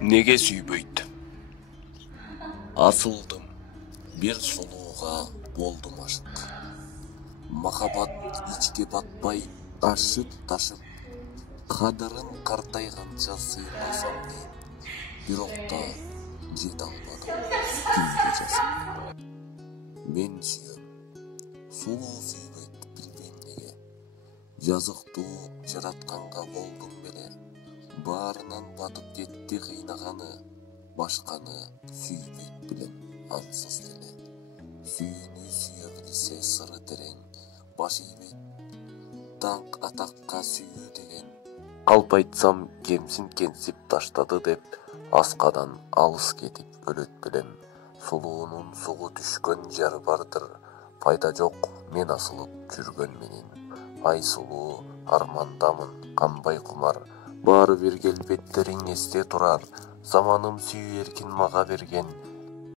Неге сүйбөйт? Асылдым, бир сулууга болдум ашык. Махабат ичке батпай, ашып ташып, кадырын картайганча сыйласам дейм. Бирок да жете албадым кимге жазып. Мен сүйөм, сулуу сүйбөйт, билбейм неге. Жазыктуу жаратканга болдум беле. Баарынан батып кетти кыйнаганы, башканы сүйбөйт билем ансыз деле. Сүйүүнү сүйө билсе сыры терең, баш ийбейт даңк атакка сүйүү деген. Алп айтсам кемсинтип таштады деп, аскадан алыс кетип өлөт белем. Сулуунун сугу түшкөн жары бардыр, пайда жок мен асылып жүргөн менен. Ай сулуу армандамын, канбай кумар, баары бир келбеттериң эсте турар. Заманым сүйүү эркин мага берген,